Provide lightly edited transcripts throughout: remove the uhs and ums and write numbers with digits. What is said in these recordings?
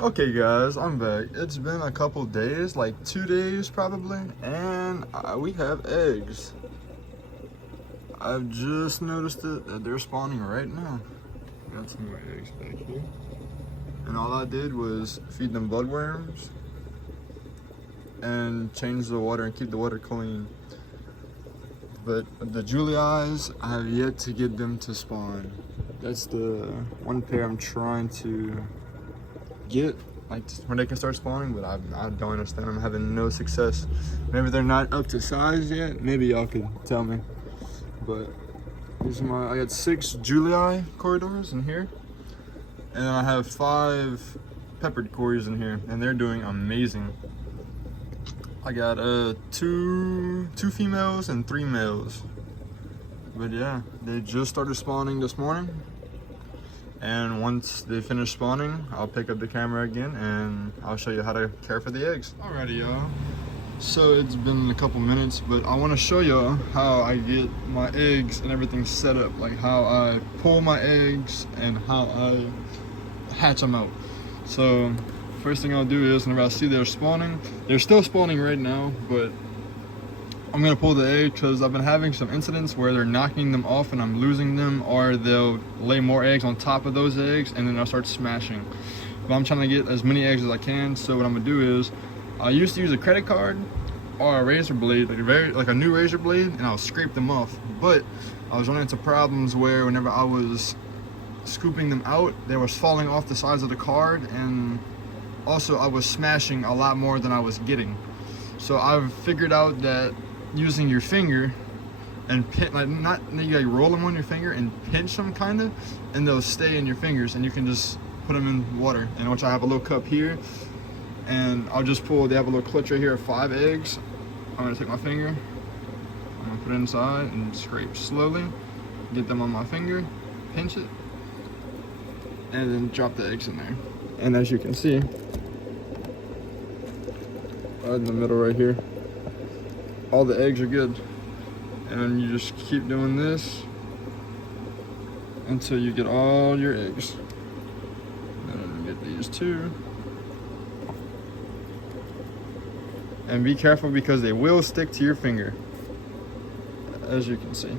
Okay guys, I'm back. It's been a couple days, like 2 days probably, and we have eggs. I've just noticed that they're spawning right now. Got some of my eggs back here. And all I did was feed them bloodworms and change the water and keep the water clean. But the Julii, I have yet to get them to spawn. That's the one pair I'm trying to get, like, when they can start spawning, but I don't understand. I'm having no success. Maybe they're not up to size yet. Maybe y'all could tell me. But these are I got 6 Julii corridors in here, and I have 5 peppered Corys in here, and they're doing amazing. I got two females and 3 males. But yeah, they just started spawning this morning. And once they finish spawning, I'll pick up the camera again and I'll show you how to care for the eggs. Alrighty y'all, so it's been a couple minutes, but I want to show y'all how I get my eggs and everything set up, like how I pull my eggs and how I hatch them out. So first thing I'll do is, whenever I see they're spawning, they're still spawning right now, but I'm gonna pull the egg because I've been having some incidents where they're knocking them off and I'm losing them, or they'll lay more eggs on top of those eggs and then I'll start smashing. But I'm trying to get as many eggs as I can, so what I'm gonna do is, I used to use a credit card or a razor blade, like a new razor blade, and I'll scrape them off. But I was running into problems where whenever I was scooping them out, they was falling off the sides of the card, and also I was smashing a lot more than I was getting. So I've figured out that using your finger and you like roll them on your finger and pinch them kinda, and they'll stay in your fingers, and you can just put them in water. And which I have a little cup here, and I'll just pull. They have a little clutch right here of 5 eggs. I'm gonna take my finger, I'm gonna put it inside and scrape slowly, get them on my finger, pinch it, and then drop the eggs in there. And as you can see, right in the middle right here, all the eggs are good. And you just keep doing this until you get all your eggs. And get these 2. And be careful because they will stick to your finger, as you can see.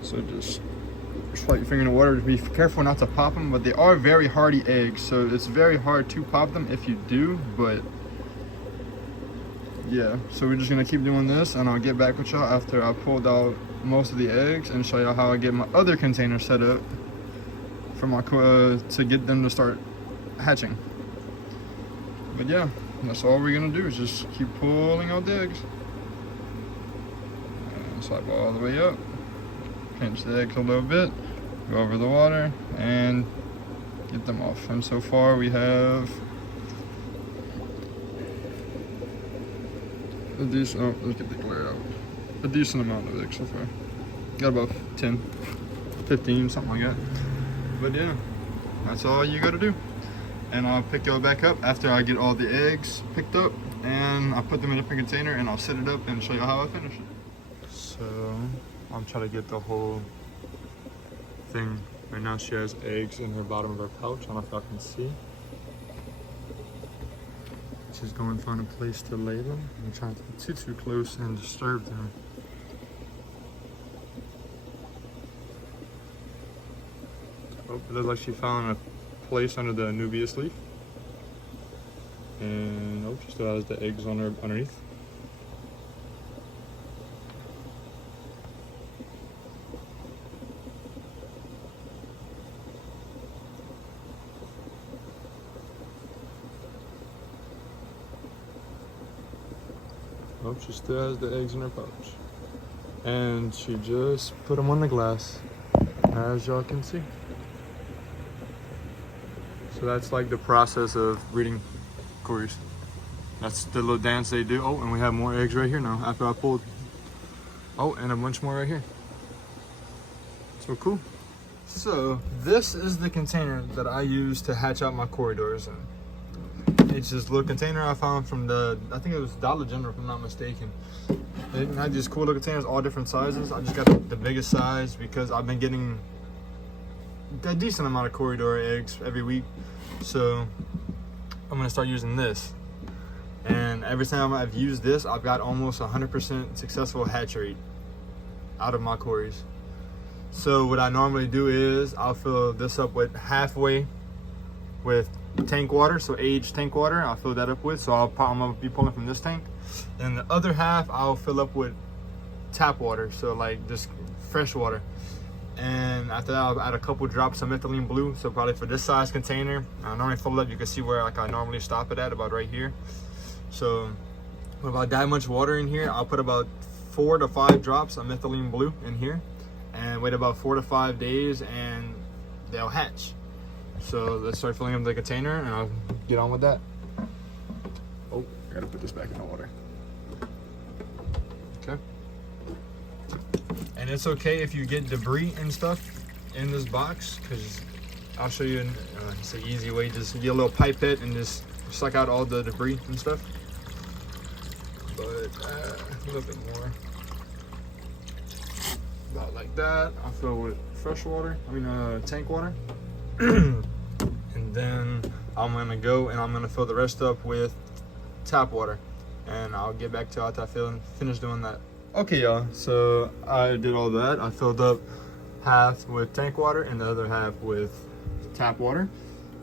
So just slide your finger in the water. Be careful not to pop them, but they are very hardy eggs, so it's very hard to pop them if you do, but yeah, so we're just gonna keep doing this, and I'll get back with y'all after I pulled out most of the eggs and show y'all how I get my other container set up for my to get them to start hatching. But yeah, that's all we're gonna do is just keep pulling out the eggs. And swipe all the way up, pinch the eggs a little bit, go over the water, and get them off. And so far we have a decent, oh, let's get the glare out. A decent amount of eggs so far. Got about 10, 15, something like that. But yeah, that's all you gotta do. And I'll pick y'all back up after I get all the eggs picked up, and I'll put them in a different container and I'll set it up and show you how I finish it. So I'm trying to get the whole thing. Right now she has eggs in her bottom of her pouch. I don't know if y'all can see. She's going to find a place to lay them. I'm trying to get too close and disturb them. Oh, it looks like she found a place under the Anubias leaf. And oh, she still has the eggs on her underneath. Oh, she still has the eggs in her pouch. And she just put them on the glass, as y'all can see. So that's like the process of breeding Corys. That's the little dance they do. Oh, and we have more eggs right here now after I pulled. Oh, and a bunch more right here. So cool. So this is the container that I use to hatch out my corridors in. It's this little container I found from I think it was Dollar General if I'm not mistaken. They had these cool little containers, all different sizes. I just got the biggest size because I've been getting a decent amount of corridor eggs every week. So I'm gonna start using this. And every time I've used this, I've got almost 100% successful hatch rate out of my Corys. So what I normally do is I'll fill this up with halfway with tank water, so aged tank water. I'll fill that up with, so I'm gonna be pulling from this tank. And the other half I'll fill up with tap water, so like just fresh water. And after that, I'll add a couple drops of methylene blue. So probably for this size container, I normally fill it up. You can see where like I normally stop it at, about right here. So with about that much water in here, I'll put about 4 to 5 drops of methylene blue in here and wait about 4 to 5 days and they'll hatch. So let's start filling up the container and I'll get on with that. Oh, I gotta put this back in the water. Okay. And it's okay if you get debris and stuff in this box, because I'll show you it's an easy way. Just get a little pipette and just suck out all the debris and stuff. But a little bit more, about like that. I'll fill with fresh water, tank water. And then I'm gonna go and I'm gonna fill the rest up with tap water, and I'll get back to you after I finish doing that. Okay, y'all, so I did all that. I filled up half with tank water and the other half with tap water.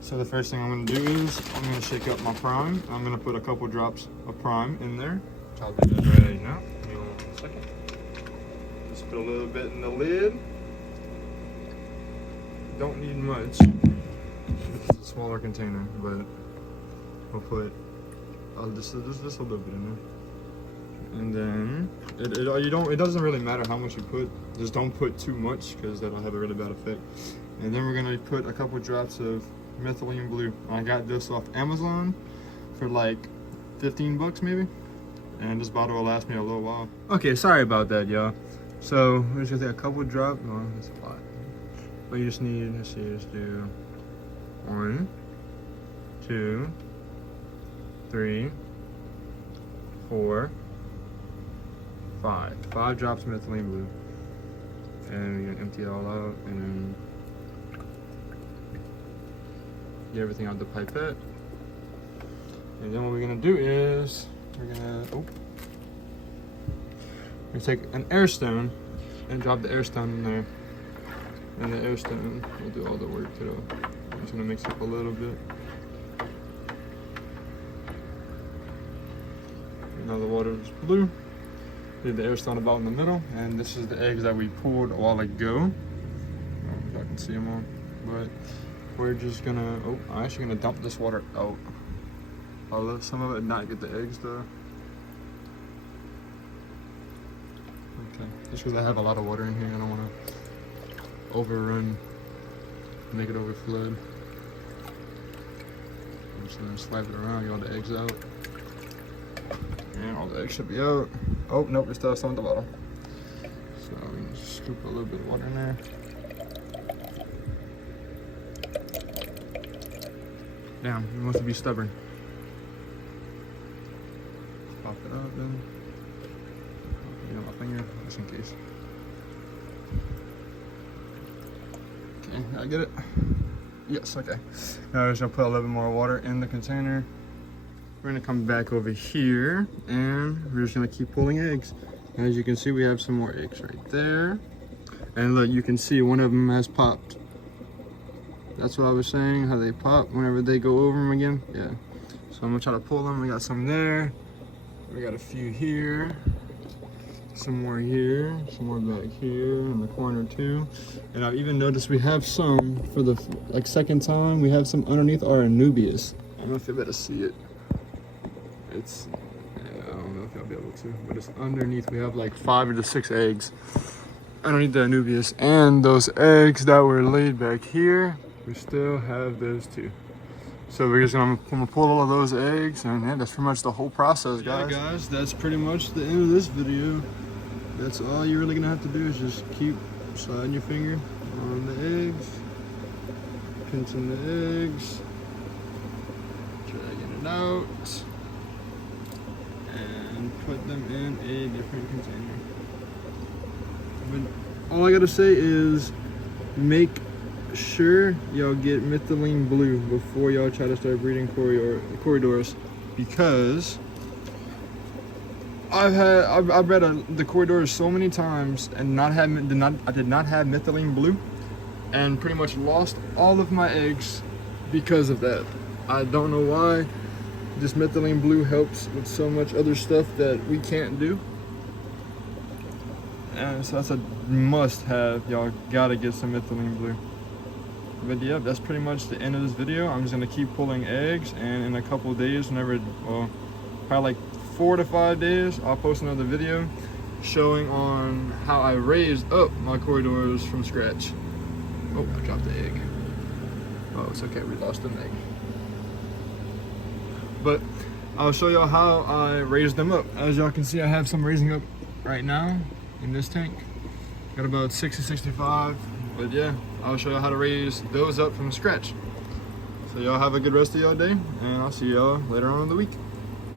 So the first thing I'm gonna do is I'm gonna shake up my prime. I'm gonna put a couple drops of prime in there. I'll do that right now. Give me 1 second. Just put a little bit in the lid. Don't need much. This is a smaller container, but we'll put just a little bit in there. And then it doesn't really matter how much you put. Just don't put too much, because that'll have a really bad effect. And then we're gonna put a couple drops of methylene blue. I got this off Amazon for like 15 bucks maybe. And this bottle will last me a little while. Okay, sorry about that, y'all. So we're just gonna take a couple drops. Well, that's a lot. But you just need, let's see, just do 1, 2, 3, 4, 5. 5 drops of methylene blue. And we're gonna empty it all out and then get everything out the pipette. And then what we're gonna do is we're gonna take an air stone and drop the air stone in there. And the air stone will do all the work too. I'm just gonna mix up a little bit. Now the water is blue. Leave the air stone about in the middle, and this is the eggs that we pulled a while ago. I don't know if I can see them all, but we're just gonna, I'm actually gonna dump this water out. I'll let some of it not get the eggs though. Okay, just because I have a lot of water in here, I don't want to overrun, make it overflow. I'm just gonna swipe it around, get all the eggs out. And all the eggs should be out. Oh, nope, we still have some at the bottom. So I'm gonna scoop a little bit of water in there. Damn, it wants to be stubborn. Pop it up then. Get my finger, just in case. Okay, I get it. Yes, okay. Now I'm just gonna put a little bit more water in the container. We're gonna come back over here and we're just gonna keep pulling eggs. And as you can see, we have some more eggs right there. And look, you can see one of them has popped. That's what I was saying, how they pop whenever they go over them again. Yeah. So I'm gonna try to pull them. We got some there. We got a few here. Some more here. Some more back here in the corner too. And I've even noticed we have some, for the second time, we have some underneath our Anubias. I don't know if you better see it. It's, I don't know if y'all be able to, but it's underneath. We have like 5 to 6 eggs underneath the Anubias. And those eggs that were laid back here, we still have those too. So we're just gonna pull all of those eggs, and yeah, that's pretty much the whole process, guys. Yeah, guys, that's pretty much the end of this video. That's all you're really gonna have to do is just keep sliding your finger on the eggs, pinching the eggs, dragging it out, and put them in a different container. But all I gotta say is make sure y'all get methylene blue before y'all try to start breeding corridors, because I've bred the corridors so many times and I did not have methylene blue, and pretty much lost all of my eggs because of that. I don't know why. This methylene blue helps with so much other stuff that we can't do. And so that's a must have. Y'all gotta get some methylene blue. But yeah, that's pretty much the end of this video. I'm just gonna keep pulling eggs, and in a couple of days, well, probably like 4 to 5 days, I'll post another video showing on how I raised up my corridors from scratch. Oh, I dropped the egg. Oh, it's okay, we lost an egg. But I'll show y'all how I raised them up. As y'all can see, I have some raising up right now in this tank. Got about 60, 65. But yeah, I'll show y'all how to raise those up from scratch. So y'all have a good rest of y'all day, and I'll see y'all later on in the week.